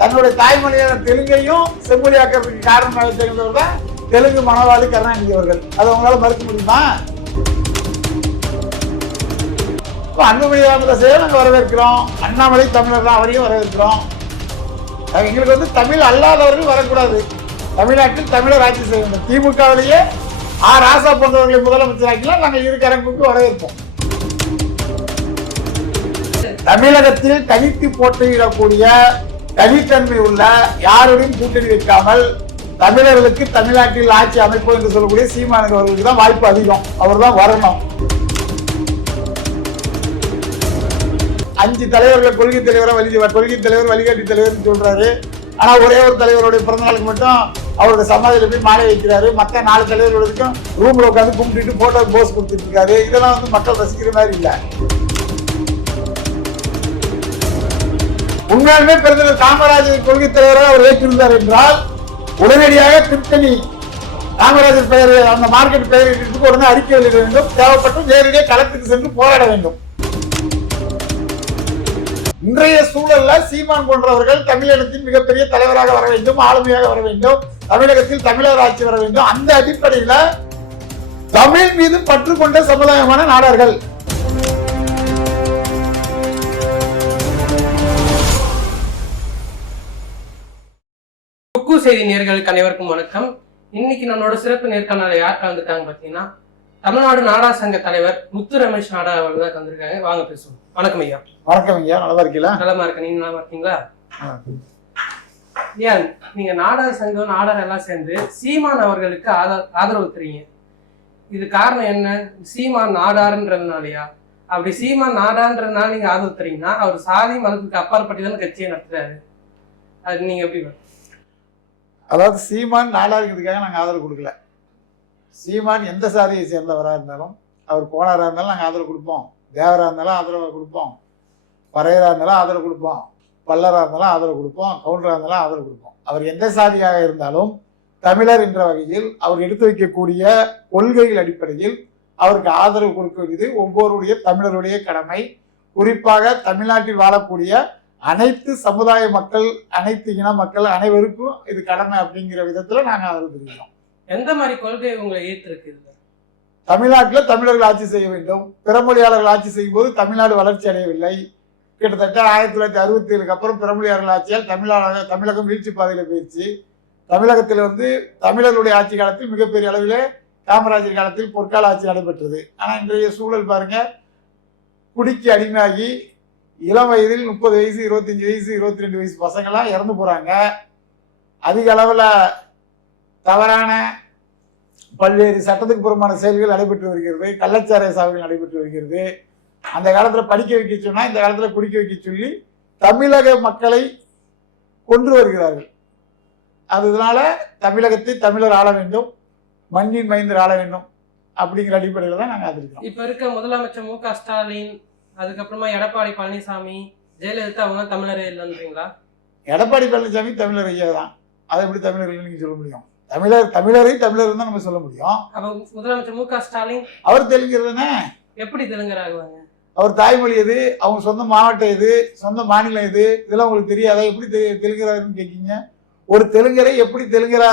தன்னுடைய தாய்மொழியான தெலுங்கையும் செம்மொழியாக்கிறதுக்கு காரணமாக தெரிந்தவர் தான் தெலுங்கு மனவாளி கருணாநிதி அவர்கள். அதை உங்களால மறுக்க முடியுமா? அன்புமணி ராமதாஸையே நாங்க வரவேற்கிறோம். அண்ணாமலை தமிழர் தான், அவரையும் வரவேற்கிறோம். எங்களுக்கு வந்து தமிழ் அல்லாதவர்கள் வரக்கூடாது. தமிழ்நாட்டில் தமிழர் ஆட்சி செய்ய வேண்டும். திமுகவிலேயே ராசா போன்றவர்களை முதலமைச்சராக்கலாம் நாங்கள் இரு கரங்குக்கு வரவேற்போம். தமிழகத்தில் தனித்து போட்டியிடக்கூடிய தனித்தன்மை உள்ள யாருடையும் கூட்டணி வைக்காமல் தமிழர்களுக்கு தமிழ்நாட்டில் ஆட்சி அமைப்பு என்று சொல்லக்கூடிய சீமான் அவர்களுக்கு தான் வாய்ப்பு அதிகம். அவர் தான் வரணும். 5 தலைவர்கள் கொள்கை தலைவர் வழிகாட்டி தலைவர் சொல்றாரு. ஆனா ஒரே ஒரு தலைவருடைய பிறந்தநாளுக்கு மட்டும் அவருடைய சமாதியில போய் மாலை வைக்கிறாரு. மற்ற 4 தலைவர்களுக்கும் ரூம்ல உட்காந்து கும்பிட்டு போட்டோ போஸ் கொடுத்துட்டு இருக்காரு. இதெல்லாம் வந்து மக்கள் ரசிக்கிற மாதிரி இல்லை. உண்மையாலுமே பெருந்தலைவர் காமராஜர் கொள்கை தலைவராக அவர் ஏற்றிருந்தார் என்றால் உடனடியாக திருத்தணி காமராஜர் பெயர் அந்த மார்க்கெட் பெயரிட்டு உடனே அறிக்கை வெளியிட வேண்டும். தேவைப்பட்டு நேரடியாக களத்துக்கு சென்று போராட வேண்டும். இன்றைய சூழல்ல சீமான் போன்றவர்கள் தமிழகத்தின் மிகப்பெரிய தலைவராக வர வேண்டும், ஆளுமையாக வர வேண்டும், தமிழகத்தில் தமிழர் ஆட்சி வர வேண்டும். அந்த அடிப்படையில தமிழ் மீது பற்று கொண்ட சமுதாயமான நாடார்கள். குக்கு செய்தி நேயர்களுக்கு அனைவருக்கும் வணக்கம். இன்னைக்கு நம்மளோட சிறப்பு நேர்காணல யார் கலந்துருக்காங்க பாத்தீங்கன்னா தமிழ்நாடு நாடார் சங்க தலைவர் முத்து ரமேஷ் நாடார் அவர்கள் தான் கலந்துருக்காங்க. வாங்க பேசுவோம். வணக்கம் ஐயா. வணக்கம் ஐயா. நல்லா இருக்கீங்களா? நலமா இருக்க. நீங்க நல்லா இருக்கீங்களா? ஏன் நீங்க நாடார் சங்கம் நாடார் எல்லாம் சேர்ந்து சீமான் அவர்களுக்கு ஆதரவு தரீங்க. இது காரணம் என்ன? சீமான் நாடாருன்றதுனாலயா? அப்படி சீமான் நாடான்றதுனால நீங்க ஆதரவு தரீங்கன்னா அவர் சாதி மதத்துக்கு அப்பாற்பட்டு தானே கட்சியை நடத்துறாரு. அது நீங்க எப்படி? அதாவது சீமான் நாடாருக்கிறதுக்காக நாங்கள் ஆதரவு கொடுக்கல. சீமான் எந்த சாதியை சேர்ந்தவராக இருந்தாலும், அவர் கோணாராக இருந்தாலும் நாங்கள் ஆதரவு கொடுப்போம், தேவராக இருந்தாலும் ஆதரவு கொடுப்போம், பறையராக இருந்தாலும் ஆதரவு கொடுப்போம், பல்லராக இருந்தாலும் ஆதரவு கொடுப்போம், கவுண்டராக இருந்தாலும் ஆதரவு கொடுப்போம். அவர் எந்த சாதியாக இருந்தாலும் தமிழர் என்ற வகையில் அவர் எடுத்து வைக்கக்கூடிய கொள்கைகள் அடிப்படையில் அவருக்கு ஆதரவு கொடுக்க வேண்டியது ஒவ்வொருடைய தமிழருடைய கடமை. குறிப்பாக தமிழ்நாட்டில் வாழக்கூடிய அனைத்து சமுதாய மக்கள், அனைத்து இன மக்கள் அனைவருக்கும் இது கடமை அப்படிங்கிற விதத்துல நாங்க ஆதரவு தெரிவிக்கிறோம். எந்த மாதிரி கொள்கை உங்களை ஈர்த்திருக்கு? தமிழ்நாட்டில் தமிழர்கள் ஆட்சி செய்ய வேண்டும். பிறமொழியாளர்கள் ஆட்சி செய்யும் போது தமிழ்நாடு வளர்ச்சி அடையவில்லை. கிட்டத்தட்ட 1967 அப்புறம் பிறமொழியாளர்கள் ஆட்சியால் தமிழகம் வீழ்ச்சி பாதையில போயிடுச்சு. தமிழகத்தில் வந்து தமிழர்களுடைய ஆட்சி காலத்தில் மிகப்பெரிய அளவில் காமராஜர் காலத்தில் பொற்கால ஆட்சி நடைபெற்றது. ஆனா இன்றைய சூழல் பாருங்க, குடிக்கு அடிமையாகி இளம் வயதில் 30 வயசு 25 வயசு 22 வயசு பசங்கள்லாம் இறந்து போறாங்க. அதிக அளவில் தவறான பல்வேறு சட்டத்துக்கு புறமான செயல்கள் நடைபெற்று வருகிறது. கள்ளச்சாராய சாவுகள் நடைபெற்று வருகிறது. அந்த காலத்துல படிக்க வைக்க சொன்னா இந்த காலத்துல குடிக்க வைக்க சொல்லி தமிழக மக்களை கொன்று வருகிறார்கள். அதனால தமிழகத்தை தமிழர் ஆள வேண்டும், மண்ணின் மைந்தர் ஆள வேண்டும் அப்படிங்கிற அடிப்படையில தான் நாங்கள் ஆதரிக்கிறோம். இப்ப இருக்க முதலமைச்சர் மு.க. ஸ்டாலின், அதுக்கப்புறமா எடப்பாடி பழனிசாமி, ஜெயலலிதா அவங்க தமிழரே இல்லைன்றீங்களா? எடப்பாடி பழனிசாமி தமிழர் ஐயா தான். அதை எப்படி தமிழர் இல்லைன்னு நீங்க சொல்ல முடியும்? தமிழரை தமிழர் தான் நம்ம சொல்ல முடியும். அப்ப முதலமைச்சர் மு.க. ஸ்டாலின் அவர் தெலுங்கர் தானே. எப்படி தெலுங்கராகுவாங்க? அவர் தாய்மொழி எது, அவங்க சொந்த மாவட்டம் எது, சொந்த மாநிலம் எது, இதெல்லாம் உங்களுக்கு தெரியாதா? எப்படி தெலுங்கரான்னு கேட்கீங்க? ஒரு தெலுங்கரை எப்படி தெலுங்கரா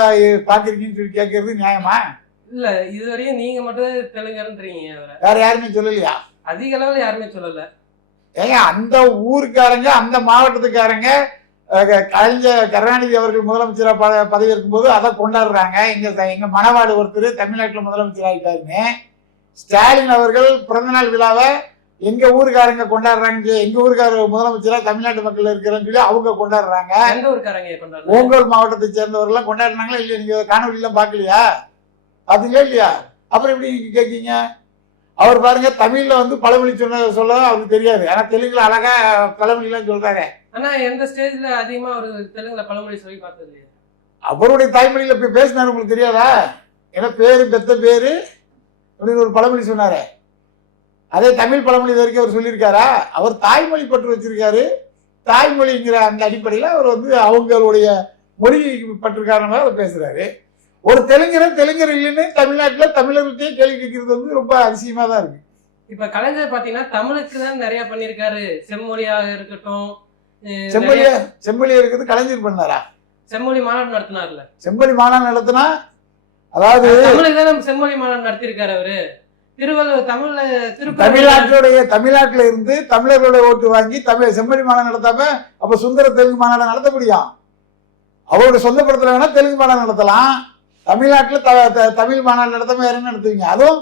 பாக்குறீங்கன்னு சொல்லி கேட்கறது நியாயமா? இல்ல, இதுவரையும் நீங்க மட்டும் தெலுங்கர்ன்றீங்க. வேற யாருமே சொல்லலையா? அதிக அளவுல யாருமே சொல்லல. ஏங்க அந்த ஊருக்காரங்க, அந்த மாவட்டத்துக்காரங்க கலைஞர் கருணாநிதி அவர்கள் முதலமைச்சராக பதவி இருக்கும் போது அதை கொண்டாடுறாங்க. எங்க மணவாடு ஒருத்தர் தமிழ்நாட்டில் முதலமைச்சர் ஆகிட்டாருன்னு ஸ்டாலின் அவர்கள் பிறந்தநாள் விழாவை எங்க ஊருக்காரங்க கொண்டாடுறாங்க. எங்க ஊருக்காரர் முதலமைச்சரா தமிழ்நாட்டு மக்கள் இருக்கிறான்னு சொல்லி அவங்க கொண்டாடுறாங்க. எந்த ஊருக்காரங்க கொண்டாடுறாங்க? ஓங்கோல் மாவட்டத்தை சேர்ந்தவர்கள் எல்லாம் கொண்டாடுறாங்களா இல்லையா? நீங்க காணொலி எல்லாம் பாக்கலையா? பாத்தீங்களா இல்லையா? அப்புறம் எப்படி நீங்க கேட்கீங்க? அவர் பாருங்க தமிழ்ல வந்து பழமொழி சொல்ல அவருக்கு தெரியாது. ஆனா தெலுங்குல அழகா பழமொழி எல்லாம் சொல்றாரு. ஆனா எந்த ஸ்டேஜ்ல அதிகமா ஒரு தெலுங்குல பழமொழி சொல்லி பார்த்தது இல்லையா? அவருடைய தாய்மொழியில போய் பேசினாரு, உங்களுக்கு தெரியாதா? ஏன்னா பேரு பெத்த பேரு அப்படின்னு ஒரு பழமொழி சொன்னாரு. அதே தமிழ் பழமொழி வரைக்கும் அவர் சொல்லியிருக்காரா? அவர் தாய்மொழி பற்று வச்சிருக்காரு. தாய்மொழிங்கிற அந்த அடிப்படையில் அவர் வந்து அவங்களுடைய மொழி பற்று காரணமாக அவர் பேசுறாரு. ஒரு தெலுங்கர் இல்லைன்னு தமிழ்நாட்டில் தமிழர்கள்ட்டே கேள்வி கேட்கறது வந்து ரொம்ப அதிசயமா தான் இருக்கு. இப்ப கலைஞர் பாத்தீங்கன்னா தமிழுக்கு தான் நிறைய பண்ணியிருக்காரு. செம்மொழியாக இருக்கட்டும், செம்மொழி இருக்குது கலைஞர் பண்ணாரா? செம்மொழி மாநாடு நடத்தினார்ல. செம்மொழி மாநாடு நடத்தினா அதாவது செம்மொழி மாநாடு நடத்திருக்காரு அவரு. தமிழ்நாட்டுல இருந்து தமிழர்களுடைய ஓட்டு வாங்கி செம்மொழி மாநாடு நடத்தாம அப்ப சுந்தர தெலுங்கு மாநாடு நடத்த முடியும்? அவருடைய சொந்த படத்துல வேணா தெலுங்கு மாநாடு நடத்தலாம். தமிழ்நாட்டுல தமிழ் மாநாடு நடத்தாம வேற என்ன நடத்துவீங்க? அதுவும்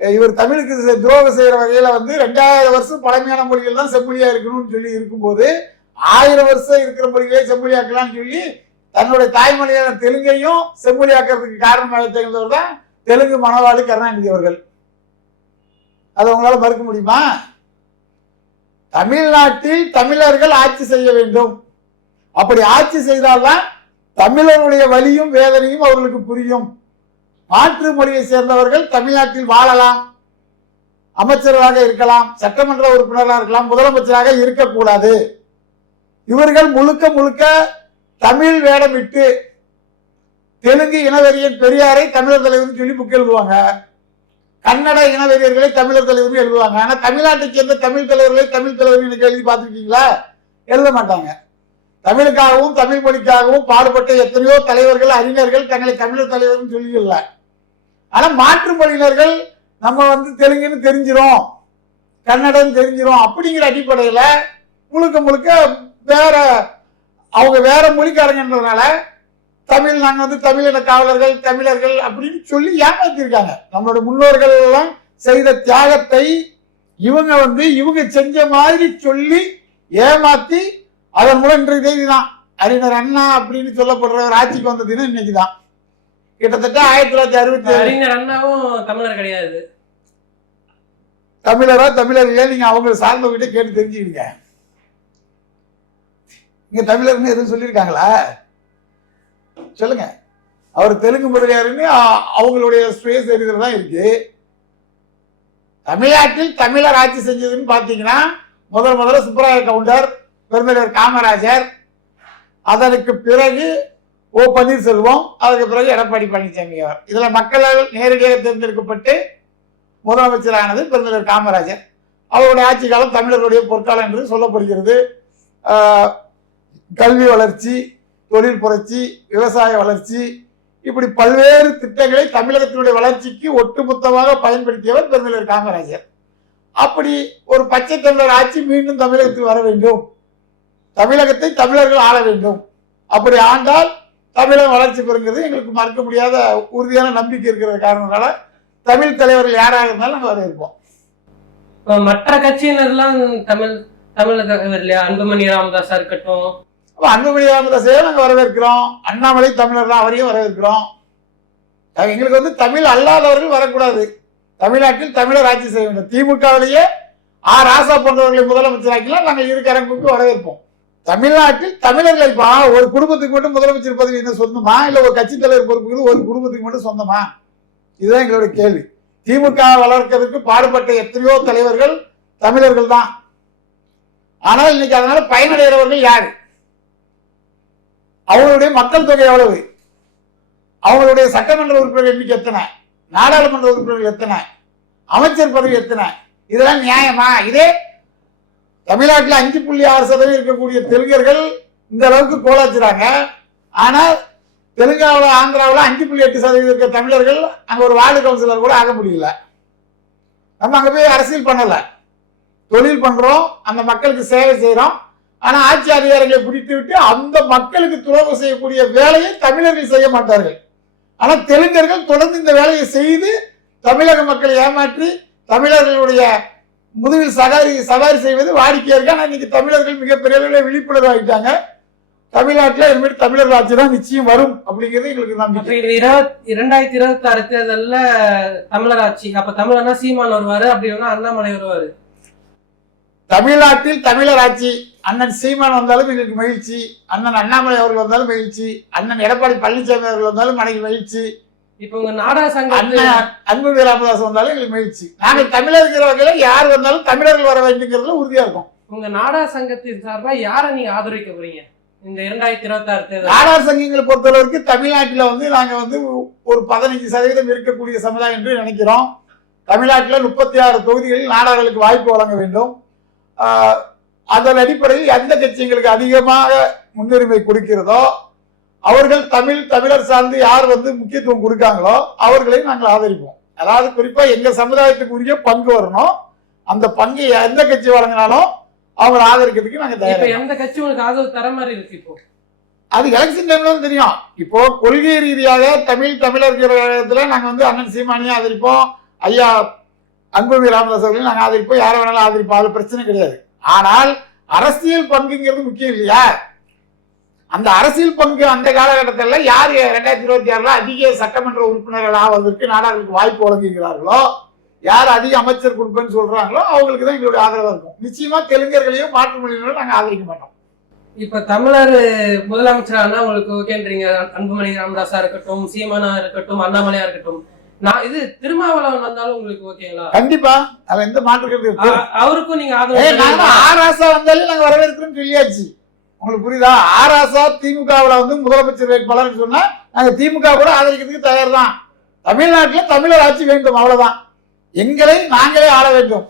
இவர் தமிழுக்கு துரோகம் செய்யற வகையில 2000 வருஷம் பழமையான மொழிகள் தான் செம்மொழியா இருக்கணும்னு சொல்லி இருக்கும்போது 1000 வருஷம் இருக்கிற மொழிகளே செம்மொழியாக்கலாம்னு சொல்லி தன்னுடைய தாய்மொழியான தெலுங்கையும் செம்மொழியாக்கிறதுக்கு காரணமாக திகழ்ந்தவர் தான் தெலுங்கு மனவாளி கருணாநிதி அவர்கள். அதை உங்களால மறுக்க முடியுமா? தமிழ்நாட்டில் தமிழர்கள் ஆட்சி செய்ய வேண்டும். அப்படி ஆட்சி செய்தால்தான் தமிழர்களுடைய வலியும் வேதனையும் அவர்களுக்கு புரியும். மாற்று மொழியை சேர்ந்தவர்கள் தமிழ்நாட்டில் வாழலாம், அமைச்சர்களாக இருக்கலாம், சட்டமன்ற உறுப்பினராக இருக்கலாம், முதலமைச்சராக இருக்கக்கூடாது. இவர்கள் முழுக்க முழுக்க தமிழ் வேடமிட்டு தெலுங்கு இனவெறியன் பெரியாரை தமிழர் தலைவர் சொல்லி புக் எழுதுவாங்க, கன்னட இனவெறியர்களை தமிழர் தலைவர் எழுதுவாங்க. ஆனா தமிழ்நாட்டை சேர்ந்த தமிழ் தலைவர்களை தமிழ் தலைவர் எழுதி பார்த்துருக்கீங்களா? எழுத மாட்டாங்க. தமிழுக்காகவும் தமிழ் மொழிக்காகவும் பாடுபட்ட எத்தனையோ தலைவர்கள் அறிஞர்கள் தங்களை தமிழர் தலைவர் சொல்லிக்கல. ஆனா மாற்று மொழியினர்கள் நம்ம தெலுங்குன்னு தெரிஞ்சிரும், கன்னடம் தெரிஞ்சிரும் அப்படிங்கிற அடிப்படையில முழுக்க முழுக்க வேற அவங்க வேற மொழிக்காரங்கன்றதுனால தமிழ் நாங்க தமிழின காவலர்கள் தமிழர்கள் அப்படின்னு சொல்லி ஏமாத்திருக்காங்க. நம்மளோட முன்னோர்கள் எல்லாம் செய்த தியாகத்தை இவங்க இவங்க செஞ்ச மாதிரி சொல்லி ஏமாத்தி அதன் மூலம் இன்றைய தேதி தான் அறிஞர் அண்ணா அப்படின்னு சொல்லப்படுற ஒரு ஆட்சிக்கு வந்ததுன்னு இன்னைக்குதான். கிட்டத்தட்ட 1960 அறிஞர் அண்ணாவும் தமிழர் கிடையாது. தமிழரா தமிழர்களே நீங்க அவங்க சார்ந்தவங்கிட்ட கேட்டு தெரிஞ்சுக்கிடுங்க. இங்க தமிழர்னு எதுவும் சொல்லியிருக்காங்களா? சொல்லுங்க. அவர் தெலுங்கு முதலியாருன்னு அவங்களுடைய சுய சரிதல் தான் இருக்கு. தமிழ்நாட்டில் தமிழர் ஆட்சி செஞ்சதுன்னு பாத்தீங்கன்னா முதல்ல சுப்பராய கவுண்டர், பெருந்தலைவர் காமராஜர், அதற்கு பிறகு ஓ பன்னீர்செல்வம், அதுக்கு பிறகு எடப்பாடி பழனிசாமி. அவர் இதுல மக்களால் நேரடியாக தேர்ந்தெடுக்கப்பட்டு முதலமைச்சரானது பெருந்தலைவர் காமராஜர். அவருடைய ஆட்சி காலம் தமிழர்களுடைய பொற்காலம் என்று சொல்லப்படுகிறது. கல்வி வளர்ச்சி, தொழில் புரட்சி, விவசாய வளர்ச்சி, இப்படி பல்வேறு திட்டங்களை தமிழகத்தினுடைய வளர்ச்சிக்கு ஒட்டுமொத்தமாக பயன்படுத்தியவர் பெருந்தலைவர் காமராஜர். அப்படி ஒரு பச்சை தமிழர் ஆட்சி மீண்டும் தமிழகத்தில் வர வேண்டும், தமிழகத்தை தமிழர்கள் ஆள வேண்டும். அப்படி ஆண்டால் தமிழகம் வளர்ச்சி பெறுங்கிறது எங்களுக்கு மறுக்க முடியாத உறுதியான நம்பிக்கை இருக்கிற காரணத்தால தமிழ் தலைவர்கள் யாராக இருந்தாலும் நாங்கள் வரவேற்போம். மற்ற கட்சியினர்லாம் தமிழக இல்லையா? அன்புமணி ராமதாஸா இருக்கட்டும், அன்புமணி ராமதாஸையே நாங்கள் வரவேற்கிறோம். அண்ணாமலை தமிழர் தான், அவரையும் வரவேற்கிறோம். எங்களுக்கு தமிழ் அல்லாதவர்கள் வரக்கூடாது. தமிழ்நாட்டில் தமிழர் ஆட்சி செய்ய வேண்டும். திமுகவிலேயே ராசா போன்றவர்களை முதலமைச்சராக்கலாம் நாங்கள் இருக்கரங்குக்கு வரவேற்போம். தமிழ்நாட்டில் தமிழர்கள் இப்போ ஒரு குடும்பத்துக்கு மட்டும் முதலமைச்சர் பதவி என்ன சொந்தமா, இல்லை ஒரு கட்சி தலைவர் பொறுப்புக்கு ஒரு குடும்பத்துக்கு மட்டும் சொந்தமா? இதுதான் எங்களுடைய கேள்வி. திமுக வளர்க்கிறதுக்கு பாடுபட்ட எத்தனையோ தலைவர்கள் தமிழர்கள் தான். ஆனால் இன்னைக்கு அதனால பயனடைகிறவர்கள் யாரு? அவங்களுடைய மக்கள் தொகை எவ்வளவு? அவங்களுடைய சட்டமன்ற உறுப்பினர்கள் எண்ணிக்கை எத்தனை? நாடாளுமன்ற உறுப்பினர்கள் எத்தனை? அமைச்சர் பதவி எத்தனை? இதெல்லாம் நியாயமா? இதே தமிழ்நாட்டில் 5.6% இருக்கக்கூடிய தெலுங்கர்கள் இந்த அளவுக்கு கோலாச்சுறாங்க. ஆனால் தெலுங்காவில் ஆந்திராவில் 5.8% இருக்க தமிழர்கள் அங்க ஒரு வார்டு கவுன்சிலர் கூட ஆக முடியல. நம்ம அங்க போய் அரசியல் பண்ணல, தொழில் பண்றோம், அந்த மக்களுக்கு சேவை செய்யறோம். ஆனா ஆட்சி அதிகாரிகளை பிடித்து விட்டு அந்த மக்களுக்கு துரோகம் செய்யக்கூடிய வேலையை தமிழர்கள் செய்ய மாட்டார்கள். ஆனா தெலுங்கர்கள் தொடர்ந்து இந்த வேலையை செய்து தமிழக மக்களை ஏமாற்றி தமிழர்களுடைய முதுகில் சவாரி செய்வது வாடிக்கையா இருக்கு. ஆனா இன்னைக்கு தமிழர்கள் மிகப்பெரிய அளவில் விழிப்புணர்வு ஆகிட்டாங்க. தமிழ்நாட்டில் இனிமேல் தமிழர்கள் ஆட்சி தான் நிச்சயம் வரும் அப்படிங்கிறது எங்களுக்கு நம்பிக்கை. 2026 தேர்தல்ல தமிழர் ஆட்சி, அப்ப தமிழர்னா சீமான் வருவாரு, அப்படின்னா அண்ணாமலை வருவாரு. தமிழ்நாட்டில் தமிழர் ஆட்சி, அண்ணன் சீமான் வந்தாலும் எங்களுக்கு மகிழ்ச்சி, அண்ணன் அண்ணாமலை அவர்கள் வந்தாலும் மகிழ்ச்சி, அண்ணன் எடப்பாடி பழனிசாமி அவர்கள் வந்தாலும் எனக்கு மகிழ்ச்சி. இப்ப உங்க நாடா சங்கம் அண்ணன் அன்புமணி ராமதாஸ் வந்தாலும் எங்களுக்கு மகிழ்ச்சி. நாங்கள் தமிழர்கள் வகையில யார் வந்தாலும் தமிழர்கள் வர வேண்டுங்கிறதுல உறுதியா இருக்கும். உங்க நாடா சங்கத்தின் சார்பா யாரை நீங்க ஆதரிக்க போறீங்க இந்த 2026 தேர்தல்? நாடார் சங்கங்களை பொறுத்தளவுக்கு தமிழ்நாட்டில் நாங்க ஒரு 15% இருக்கக்கூடிய சமுதாயம் என்று நினைக்கிறோம். தமிழ்நாட்டில் 36 தொகுதிகளில் நாடார்களுக்கு வாய்ப்பு வழங்க வேண்டும். அதன் அடிப்படையில் எந்த கட்சி எங்களுக்கு அதிகமாக முன்னுரிமை கொடுக்கிறதோ அவர்கள் தமிழர் சார்ந்து யார் முக்கியத்துவம் கொடுக்காங்களோ அவர்களை நாங்கள் ஆதரிப்போம். அதாவது குறிப்பா எங்க சமுதாயத்துக்கு உரிய பங்கு வரணும். அந்த பங்கு எந்த கட்சி வழங்கினாலும் அவங்களை ஆதரிக்கிறதுக்கு நாங்க தயார். எந்த கட்சி உங்களுக்கு ஆதரவு தர மாதிரி இருக்கு? இப்போ அது எலெக்ஷன் டைம்ல தெரியும். இப்போ கொள்கை ரீதியாக தமிழர்கள நாங்க அண்ணன் சீமானியை ஆதரிப்போம், ஐயா அன்புமணி ராமதாஸ் அவர்களையும் நாங்க ஆதரிப்போம், யாரை வேணாலும் ஆதரிப்போம், அது பிரச்சனை கிடையாது. ஆனால் அரசியல் பங்குங்கிறது முக்கியம் இல்லையா? அந்த அரசியல் பங்கு அந்த காலகட்டத்தில் யார் 2026 அதிக சட்டமன்ற உறுப்பினர்கள் ஆவதற்கு நாடாளுக்கு வாய்ப்பு வழங்குகிறார்களோ, யார் அதிக அமைச்சர் கொடுப்பேன்னு சொல்றாங்களோ அவங்களுக்கு தான் எங்களுடைய ஆதரவா இருக்கும். நிச்சயமா தெலுங்கர்களையும் மாற்று மொழியினரும் நாங்க ஆதரிக்க மாட்டோம். இப்ப தமிழர் முதலமைச்சரானா உங்களுக்கு ஓகேன்றீங்க. அன்புமணி ராமதாஸா இருக்கட்டும், சீமானா இருக்கட்டும், அண்ணாமலையா இருக்கட்டும், இது திருமாவளவன் வந்தாலும் உங்களுக்கு ஓகேங்களா? கண்டிப்பா, அது எந்த மாற்று அவருக்கும் நீங்க ஆதரவு. ஆராசா வந்தாலும் நாங்க வரவேற்கிறோம் சொல்லியாச்சு. உங்களுக்கு புரியுதா? ஆராசா திமுகவில் முதலமைச்சர் வேட்பாளர் சொன்னா நாங்க திமுக கூட ஆதரிக்கிறதுக்கு தயார் தான். தமிழ்நாட்டில் தமிழர் ஆட்சி வேண்டும், அவ்வளவுதான். எங்களை நாங்களே ஆள வேண்டும்,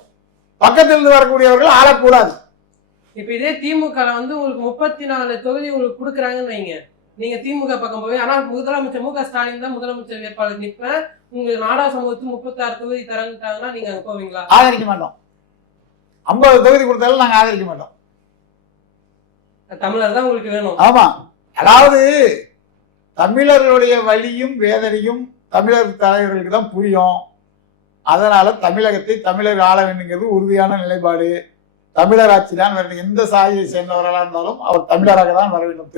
பக்கத்தில் இருந்து வரக்கூடியவர்கள் ஆளக்கூடாது. இப்ப இதே திமுக உங்களுக்கு 34 தொகுதி உங்களுக்கு கொடுக்குறாங்கன்னு வைங்க, நீங்க திமுக பக்கம் போய், ஆனா முதலமைச்சர் மு க ஸ்டாலின் தான் முதலமைச்சர் வேட்பாளர் நிற்பேன், உங்க நாடா சமூகத்துக்கு 36 தொகுதி தரன்ட்டாங்கன்னா நீங்க அங்க போவீங்களா? ஆதரிக்க மாட்டோம். 50 தொகுதி கொடுத்தாலும் நாங்க ஆதரிக்க மாட்டோம். தமிழர் தான் உங்களுக்கு வேணும். ஆமா, அதாவது தமிழர்களுடைய வலியும் வேதனையும் தமிழர் தலைவர்களுக்கு தான் புரியும். அதனால தமிழகத்தை தமிழர் ஆள வேண்டுங்கிறது உறுதியான நிலைப்பாடு. தமிழர் ஆட்சி தான் வரணும். எந்த சாதியை சேர்ந்தவர்களாக இருந்தாலும் அவர் தமிழராக தான் வர வேண்டும்.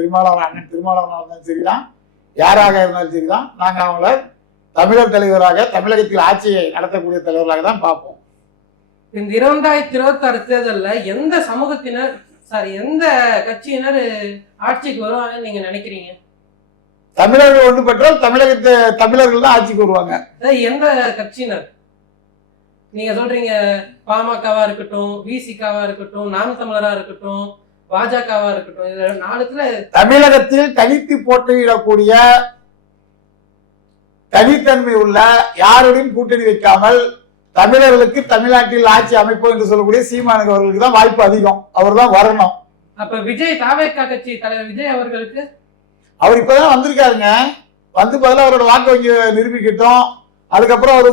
அண்ணன் திருமாவளவனாக இருந்தாலும் சரிதான், யாராக இருந்தாலும் சரிதான், நாங்கள் அவங்கள தமிழர் தலைவராக தமிழகத்தில் ஆட்சியை நடத்தக்கூடிய தலைவர்களாக தான் பார்ப்போம். இந்த 2026 தேர்தலில் எந்த சமூகத்தினர் எந்த கட்சியினர் ஆட்சிக்கு வருவாங்கன்னு நீங்க நினைக்கிறீங்க? தமிழர்கள் ஒன்று பெற்றால் தமிழகத்தை தமிழர்கள் தான் ஆட்சிக்கு வருவாங்க. எந்த கட்சியினர் நீங்க சொல்றீங்க? பாமகவா இருக்கட்டும், விசிகாவா இருக்கட்டும், நாம் தமிழரா இருக்கட்டும், பாஜகவா இருக்கட்டும், இதுல 4த்துல தமிழகத்தில் தனித்து போட்டியிடக்கூடிய தனித்தன்மை உள்ள யாருடையும் கூட்டணி வைக்காமல் தமிழர்களுக்கு தமிழ்நாட்டில் ஆட்சி அமைப்போம் என்று சொல்லக்கூடிய சீமானுக்கு அவர்களுக்கு தான் வாய்ப்பு அதிகம். அவர் தான் வரணும். அப்ப விஜய் தாவேகா கட்சி தலைவர் விஜய் அவர்களுக்கு அவர் இப்பதான் வந்திருக்காருங்க. பதிலா அவரோட வாக்கு வங்கி நிரூபிக்கட்டும். அதுக்கப்புறம் அவர்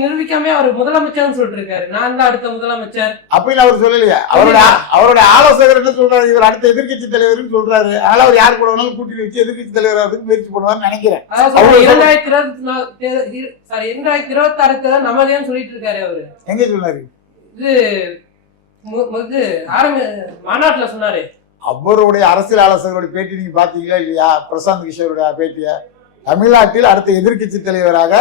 நிரூபிக்காம அவர் முதலமைச்சர் சொல்லிட்டு இருக்காரு, நான் தான் அடுத்த முதலமைச்சர் அப்படின்னு அவர் சொல்லலையா? அவருடைய ஆலோசகர் என்ன சொல்றாரு? இவர் அடுத்த எதிர்கட்சி தலைவர் சொல்றாரு. அதனால அவர் யாரு கூட வேணாலும் கூட்டணி வச்சு எதிர்கட்சி தலைவர் முயற்சி பண்ணுவார்னு நினைக்கிறேன். 2026 நமதேன்னு சொல்லிட்டு இருக்காரு. அவரு எங்க சொன்னாரு? இது மாநாட்டுல சொன்னாரு. அவருடைய அரசியல் ஆலோசகருடைய பேட்டி நீங்க பாத்தீங்களா இல்லையா? பிரசாந்த் கிஷோருடைய பேட்டிய தமிழ்நாட்டில் அடுத்த எதிர்கட்சி தலைவராக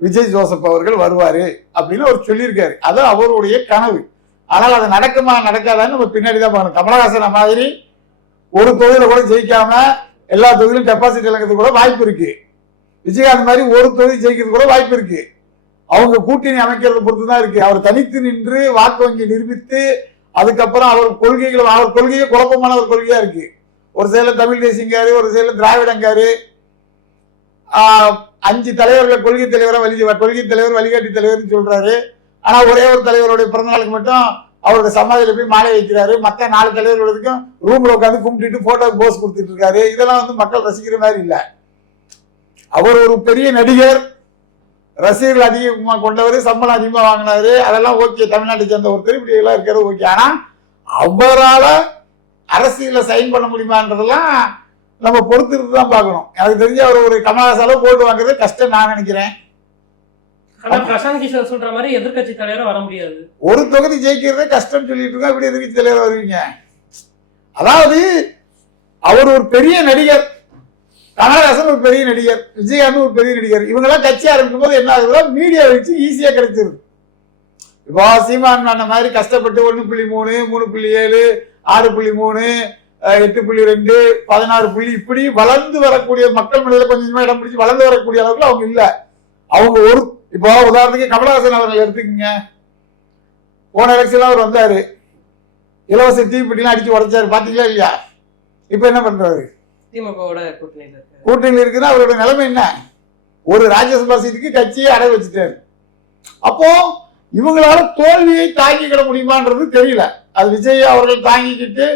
விஜய் ஜோசப் அவர்கள் வருவாரு அப்படின்னு அவர் சொல்லியிருக்காரு. அது அவருடைய கனவு. ஆனால் அது நடக்குமா நடக்காதான்னு நம்ம பின்னாடிதான் பார்க்கணும். கமலஹாசன் மாதிரி ஒரு தொகுதியில கூட ஜெயிக்காம எல்லா தொகுதியிலும் டெபாசிட் இழக்கிறதுக்கு கூட வாய்ப்பு இருக்கு. விஜயகாந்த் மாதிரி ஒரு தொகுதி ஜெயிக்கிறது கூட வாய்ப்பு இருக்கு. அவங்க கூட்டணி அமைக்கிறத பொறுத்து தான் இருக்கு. அவர் தனித்து நின்று வாக்கு வங்கி நிரூபித்து அதுக்கப்புறம் அவர் கொள்கையே குழப்பமான ஒரு கொள்கையா இருக்கு. ஒரு செயல தமிழ் தேசியங்காரு, ஒரு செயல திராவிடங்காரு, 5 தலைவர்களை கொள்கை தலைவர் வழிகாட்டி தலைவர் சொல்றாரு. ஆனா ஒரே ஒரு தலைவருடைய பிறந்த நாளுக்கு மட்டும் அவருடைய சமாதியில போய் மாலை வைக்கிறாரு. மத்த 4 தலைவர்களுக்கும் ரூம்ல உட்காந்து கும்பிட்டு போட்டோக்கு போஸ் கொடுத்துட்டு இருக்காரு. இதெல்லாம் மக்கள் ரசிக்கிற மாதிரி இல்ல. அவர் ஒரு பெரிய நடிகர், ரசிகர்கள் அதிகமா கொண்டவர், சம்பளம் அதிகமா வாங்கினாரு. அதெல்லாம் ஓகே, தமிழ்நாட்டை சேர்ந்த ஒருத்தர் இப்படி எல்லாம் இருக்கிறது ஓகே. ஆனா அவரால அரசியல சைன் பண்ண முடியுமான்றதெல்லாம் நம்ம பொறுத்திருந்து தான் பார்க்கணும். எனக்கு தெரிஞ்ச அவர் ஒரு கமலஹாசன் போட்டு வாங்குறது கஷ்டம் நான் நினைக்கிறேன். பிரசாந்த் கிஷோர் சொல்ற மாதிரி எதிர்கட்சி தலைவரும் வர முடியாது. ஒரு தொகுதி ஜெயிக்கிறதே கஷ்டம் சொல்லிட்டு இருக்கோம். இப்படி எதிர்கட்சி தலைவர் வருவீங்க? அதாவது அவர் ஒரு பெரிய நடிகர், கமலஹாசன் ஒரு பெரிய நடிகர், விஜயகாந்த் ஒரு பெரிய நடிகர். இவங்கெல்லாம் கட்சி ஆரம்பிக்கும் போது என்ன ஆகுதுன்னா மீடியா வச்சு ஈஸியா கிடைச்சிருது. இப்போ சீமான் அந்த மாதிரி கஷ்டப்பட்டு 1.3, 3.7, 6.3, 8.2, 16 இப்படி வளர்ந்து வரக்கூடிய மக்கள் மனதில் கொஞ்சமா இடம் பிடிச்சி வளர்ந்து வரக்கூடிய அளவுக்கு அவங்க இல்ல. அவங்க ஒரு இப்போ உதாரணத்துக்கு கமலஹாசன் அவர்கள் எடுத்துக்கங்க. போன எலெக்ஷன்ல அவர் வந்தாரு, இலவச தீப்பெட்டிலாம் அடிச்சு உடைச்சாரு, பாத்தீங்களா இல்லையா? இப்ப என்ன பண்றாரு? திமுகவோட கூட்டணியில் இருக்குன்னா அவரோட நிலைமை என்ன? ஒரு ராஜ்யசபா சீட்டுக்கு கட்சியை அடை வச்சுட்டாரு. அப்போ இவங்களால தோல்வியை தாங்கிக்கிட முடியுமான்றது தெரியல. அது விஜய் அவர்கள் தாங்கிக்கிட்டு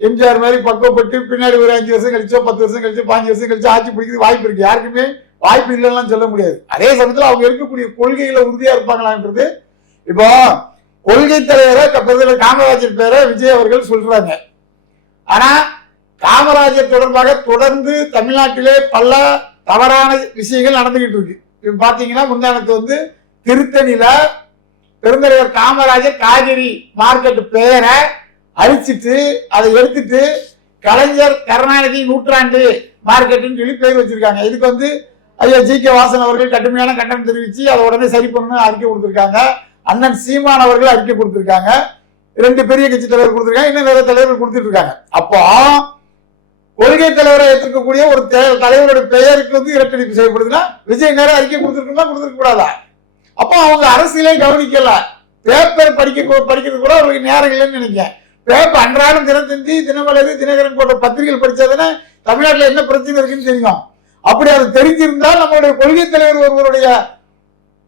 எம்ஜிஆர் மாதிரி பக்குவப்பட்டு பின்னாடி ஒரு 5 வருஷம் கழிச்சோ 10 வருஷம் கழிச்சோ 5 வருஷம் கழிச்சோ ஆட்சி பிடிக்கிறது வாய்ப்பு இருக்கு. யாருக்குமே வாய்ப்பு இல்லைன்னு சொல்ல முடியாது. அதே சமயத்தில் அவங்க இருக்கக்கூடிய கொள்கைகளை உறுதியா இருப்பாங்களான்றது இப்போ கொள்கை தலைவரை காமராஜர் பேரை விஜய் அவர்கள் சொல்றாங்க. ஆனா காமராஜர் தொடர்பாக தொடர்ந்து தமிழ்நாட்டிலே பல தவறான விஷயங்கள் நடந்துகிட்டு இருக்கு. இப்ப பாத்தீங்கன்னா முந்தானத்து திருத்தணியில பெருந்தலைவர் காமராஜர் காய்கறி மார்க்கெட் பெயரை அழிச்சிட்டு அதை எடுத்துட்டு கலைஞர் கருணாநிதி நூற்றாண்டு மார்க்கெட்னு சொல்லி பேர் வச்சிருக்காங்க. இதுக்கு ஐயா ஜி.கே. வாசன் அவர்கள் கடுமையான கண்டனம் தெரிவிச்சு அதை உடனே சரி பண்ணணும்னு அறிக்கை கொடுத்திருக்காங்க. அண்ணன் சீமான் அவர்கள் அறிக்கை கொடுத்திருக்காங்க. 2 பெரிய கட்சி தலைவர் கொடுத்திருக்காங்க. இன்னும் நிறைய தலைவர்கள் கொடுத்துட்டு இருக்காங்க. அப்போ கொள்கை தலைவரை ஏற்றுக்கக்கூடிய ஒரு தலைவருடைய பெயருக்கு இரட்டடிப்பு செய்யப்படுதுன்னா விஜய் நேரம் அறிக்கை கொடுத்துருக்கா கொடுத்துருக்க கூடாதா? அப்போ அவங்க அரசியலே கவனிக்கல. பேப்பர் படிக்கிறது கூட அவங்களுக்கு நேரம் இல்லைன்னு நினைக்கிறேன். பேப்பர் அன்றாடம் தினத்தந்தி, தினமலர், தினகரன் போன்ற பத்திரிகைகள் படிச்சாதானே தமிழ்நாட்டில் என்ன பிரச்சனை இருக்குன்னு தெரியும். அப்படி அது தெரிஞ்சிருந்தால் நம்மளுடைய கொள்கை தலைவர் ஒருவருடைய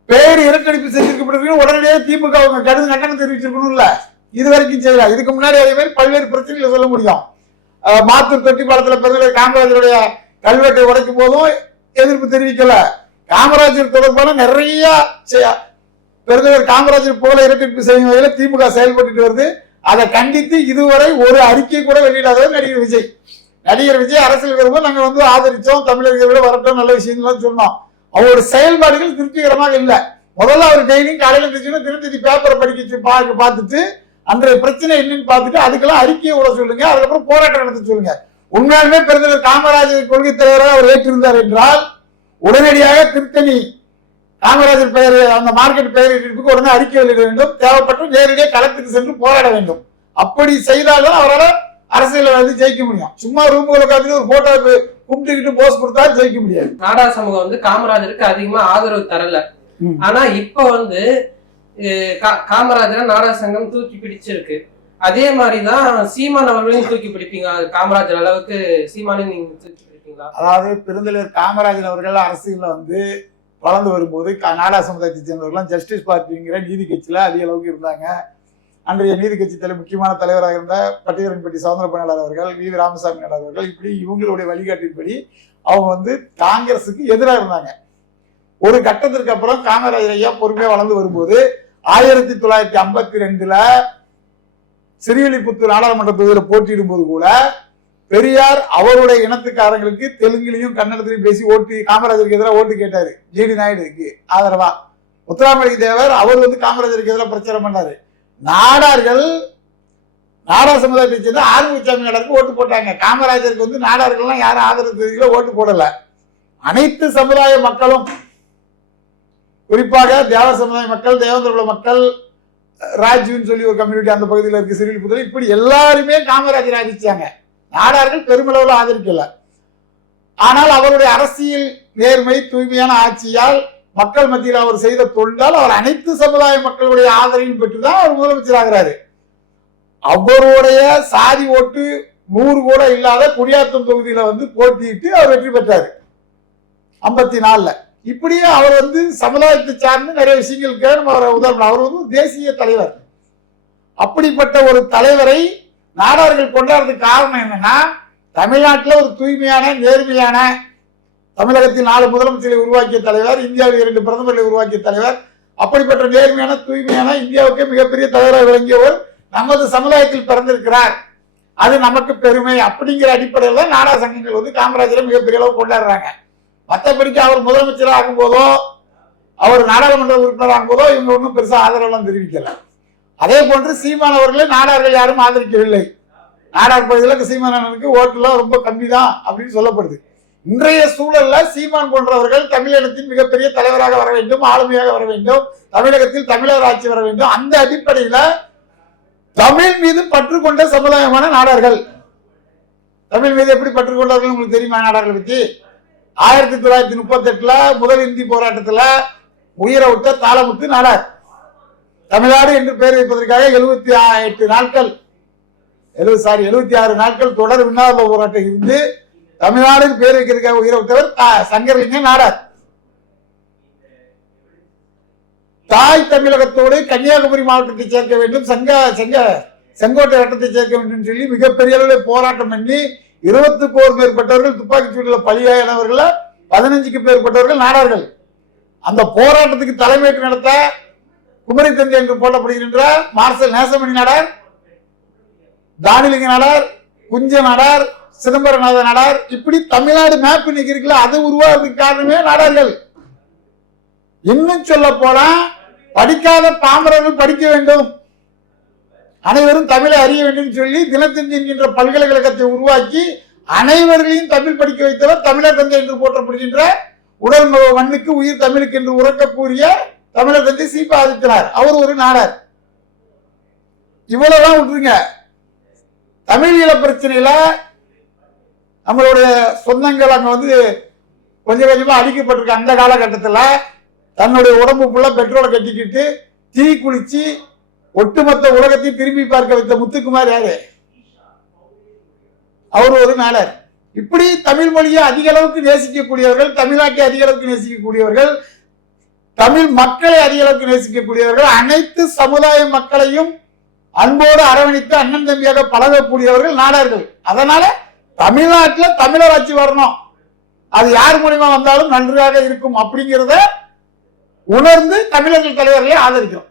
பெயர் இரட்டடிப்பு செய்திருக்கப்படுறது உடனடியாக திமுக அவங்க கண்டனம் தெரிவிச்சிருக்கணும்ல. இது வரைக்கும் செய்யலாம். இதுக்கு முன்னாடி அதே மாதிரி பல்வேறு பிரச்சனைகளை சொல்ல முடியும். மாத்தூர் தொட்டி பாலத்தில் பெருந்தலைவர் காமராஜருடைய கல்வெட்டை உடைக்கும் போதும் எதிர்ப்பு தெரிவிக்கல. காமராஜர் தொடர்பான நிறைய பெருந்தலைவர் காமராஜர் போல இரட்டடிப்பு செய்யும் வகையில் திமுக செயல்பட்டு வருது. அதை கண்டித்து இதுவரை ஒரு அறிக்கை கூட வெளியிடாதவர் நடிகர் விஜய். நடிகர் விஜய் அரசியல் வரும்போது நாங்க ஆதரிச்சோம், தமிழர்களை வரட்டும், நல்ல விஷயம் சொன்னோம். அவரோட செயல்பாடுகள் திருப்திகரமாக இல்லை. முதல்ல அவர் டெய்லியும் காலையில தினத்தந்தி பேப்பரை பார்த்துட்டு அன்றைய பிரச்சனை என்னன்னு பார்த்துட்டு அதுக்கெல்லாம் அறிக்கையை விட சொல்லுங்க. அதுக்கப்புறம் போராட்டம் நடத்த சொல்லுங்க. உண்மையாலுமே பெருந்தலைவர் காமராஜர் கொள்கை தலைவராக அவர் ஏற்றிருந்தார் என்றால் உடனடியாக திருத்தணி காமராஜர் பெயர் அந்த மார்க்கெட் பெயரிட்டு உடனே அறிக்கை வெளியிட வேண்டும். தேவைப்பட்டு நேரடியாக களத்துக்கு சென்று போராட வேண்டும். அப்படி செய்தால்தான் அவரால் அரசியல் ஜெயிக்க முடியும். சும்மா ரூமுகளை உட்காந்து ஒரு போட்டோ கும்பிட்டுக்கிட்டு போஸ் கொடுத்தா ஜெயிக்க முடியாது. நாடார் சமூகம் காமராஜருக்கு அதிகமா ஆதரவு தரல. ஆனா இப்ப காமராஜரை நாடார் சங்கம் தூக்கி பிடிச்சிருக்கு. அதே மாதிரிதான் சீமான் அவர்களையும் தூக்கி பிடிப்பீங்க. காமராஜர் அளவுக்கு சீமானையும் நீங்க தூக்கி பிடிப்பீங்களா? அதாவது பெருந்தலைவர் காமராஜர் அவர்கள் அரசியல்ல வளர்ந்து வரும்போது நாடார் சமுதாயத்தை சேர்ந்தவர்கள் ஜஸ்டிஸ் பார்ட்டிங்கிற நீதி கட்சியில அதிக அளவுக்கு இருந்தாங்க. அன்றைய நீதி கட்சி முக்கியமான தலைவராக இருந்த பட்டியலன்பட்டி சவுந்தர பணியாளர் அவர்கள், வி ராமசாமி அவர்கள், இப்படி இவங்களுடைய வழிகாட்டின்படி அவங்க காங்கிரசுக்கு எதிராக இருந்தாங்க. ஒரு கட்டத்திற்கு அப்புறம் காமராஜர் ஐயா பொறுமையா வளர்ந்து வரும்போது 1952 சிறுவில்லிபுத்தூர் நாடாளுமன்ற தொகுதியில் போட்டியிடும் போது கூட பெரியார் அவருடைய இனத்துக்காரங்களுக்கு தெலுங்கிலையும் கன்னடத்திலையும் பேசி ஓட்டு காமராஜருக்கு எதிராக ஓட்டு கேட்டாரு. ஜி.டி. நாயுடுக்கு ஆதரவா. முத்துராமலிங்க தேவர் அவர் காமராஜருக்கு எதிராக பிரச்சாரம் பண்ணாரு. நாடார்கள் நாடார் சமுதாயத்தை சேர்ந்து ஆறுமுகசாமி நாடாருக்கு ஓட்டு போட்டாங்க. காமராஜருக்கு நாடார்கள்லாம் யாரும் ஆதரவு ஓட்டு போடல. அனைத்து சமுதாய மக்களும், குறிப்பாக தேவர் சமுதாய மக்கள், தேவேந்திர மக்கள், ராஜ்வின்னு சொல்லி ஒரு கம்யூனிட்டி அந்த பகுதியில் இருக்கு, சிறுவில்லிபுத்தூர், இப்படி எல்லாருமே காமராஜர் ஆதரிச்சாங்க. நாடார்கள் பெருமளவில் ஆதரிக்கல. ஆனால் அவருடைய அரசியல் நேர்மை, தூய்மையான ஆட்சியால், மக்கள் மத்தியில் அவர் செய்த தொண்டால் அவர் அனைத்து சமுதாய மக்களுடைய ஆதரவையும் பெற்றுதான் அவர் முதலமைச்சர் ஆகிறாரு. அவருடைய சாதி ஓட்டு 100 கூட இல்லாத குடியாத்தம் தொகுதியில போட்டியிட்டு அவர் வெற்றி பெற்றாரு 54. இப்படியே அவர் சமுதாயத்தை சார்ந்து நிறைய விஷயங்களுக்கு நம்ம அவரை உதாரணம். அவர் தேசிய தலைவர். அப்படிப்பட்ட ஒரு தலைவரை நாடார்கள் கொண்டாடுறதுக்கு காரணம் என்னன்னா, தமிழ்நாட்டில் ஒரு தூய்மையான நேர்மையான, தமிழகத்தில் 4 முதலமைச்சர்களை உருவாக்கிய தலைவர், இந்தியாவில் 2 பிரதமர்களை உருவாக்கிய தலைவர், அப்படிப்பட்ட நேர்மையான தூய்மையான இந்தியாவுக்கு மிகப்பெரிய தலைவராக விளங்கியவர் நமது சமுதாயத்தில் பிறந்திருக்கிறார். அது நமக்கு பெருமை. அப்படிங்கிற அடிப்படையில் தான் நாடார் சங்கங்கள் காமராஜரை மிகப்பெரிய அளவு கொண்டாடுறாங்க. மற்றபடிக்கு அவர் முதலமைச்சர் ஆகும் போதோ அவர் நாடாளுமன்ற உறுப்பினர் ஆகும் போதோ இவங்க ஒன்றும் பெருசா ஆதரவெல்லாம் தெரிவிக்கல. அதே போன்று சீமான் அவர்களை நாடார்கள் யாரும் ஆதரிக்கவில்லை. நாடார் பகுதியில் சீமானனுக்கு ஓட்டுலாம் ரொம்ப கம்மி தான் அப்படின்னு சொல்லப்படுது. இன்றைய சூழல்ல சீமான் போன்றவர்கள் தமிழினத்தின் மிகப்பெரிய தலைவராக வர வேண்டும், ஆளுமையாக வர வேண்டும், தமிழகத்தில் தமிழர் ஆட்சி வர வேண்டும். அந்த அடிப்படையில தமிழ் மீது பற்று கொண்ட சமுதாயமான நாடார்கள். தமிழ் மீது எப்படி பற்று கொண்டார்கள் உங்களுக்கு தெரியுமா? நாடார்கள் பத்தி 1938 முதல் இந்தி போராட்டத்துல உயிரை விட்ட தாளமுத்து நாடார். தமிழ்நாடு என்று பெயர் வைப்பதற்காக 76 நாட்கள் தொடர் உண்ணாவிரத போராட்டம் இருந்து தமிழ்நாடு பேர் வைக்கிறதுக்காக உயிரை விட்டவர் சங்கரலிங்க நாடார். தாய் தமிழகத்தோடு கன்னியாகுமரி மாவட்டத்தை சேர்க்க வேண்டும், செங்கோட்டை வட்டத்தை சேர்க்க வேண்டும் சொல்லி மிகப்பெரிய அளவில் போராட்டம் பண்ணி 21 மேற்பட்டவர்கள் துப்பாக்கி சூட்டில் பலியானவர்கள் 15க்கு மேற்பட்டவர்கள் நாடார்கள். அந்த போராட்டத்துக்கு தலைமையேற்று நடத்த குமரி தந்தை என்று போட்டப்படுகின்ற மார்சல் நேசமணி நாடார், தானிலிங்க நாடார், குஞ்ச நாடார், சிதம்பரநாத நாடார், இப்படி தமிழ்நாடு மேப் இன்னைக்கு இருக்குல்ல, அது உருவாகிறதுக்கு காரணமே நாடார்கள். இன்னும் சொல்ல போனா படிக்காத பாமரர்கள் படிக்க வேண்டும், அனைவரும் தமிழை அறிய வேண்டும் சொல்லி தினத்தந்தி என்கின்ற பல்கலைக்கழகத்தை உருவாக்கி அனைவர்களையும் தமிழ் படிக்க வைத்தவர் தமிழர் தந்தை என்று போற்றப்படுகின்ற உடல் மண்ணுக்கு உயிர் தமிழுக்கு என்று உறக்கக்கூடிய தமிழர் தந்தை சீபா ஆதித்தனார். அவர் ஒரு நாடார். இவ்வளவுதான் விட்டுருங்க. தமிழீழ பிரச்சனையில நம்மளுடைய சொந்தங்கள் அங்க கொஞ்சம் கொஞ்சமா அழிக்கப்பட்டிருக்க அந்த காலகட்டத்தில் தன்னுடைய உடம்பு ஃபுல்லா பெட்ரோலை கட்டிக்கிட்டு தீ குளிச்சு ஒட்டுமொத்த உலகத்தையும் திரும்பி பார்க்க வைத்த முத்துக்குமார் யாரு? அவர் ஒரு நாடார். இப்படி தமிழ் மொழியை அதிக அளவுக்கு நேசிக்கக்கூடியவர்கள், தமிழ்நாட்டை அதிக அளவுக்கு நேசிக்கக்கூடியவர்கள், தமிழ் மக்களை அதிக அளவுக்கு நேசிக்கக்கூடியவர்கள், அனைத்து சமுதாய மக்களையும் அன்போடு அரவணைத்து அண்ணன் தம்பியாக பழகக்கூடியவர்கள் நாடார்கள். அதனால தமிழ்நாட்டில் தமிழர் ஆட்சி வரணும், அது யார் மூலியமா வந்தாலும் நன்றாக இருக்கும் அப்படிங்கிறத உணர்ந்து தமிழர்கள் தலைவர்களை ஆதரிக்கிறோம்.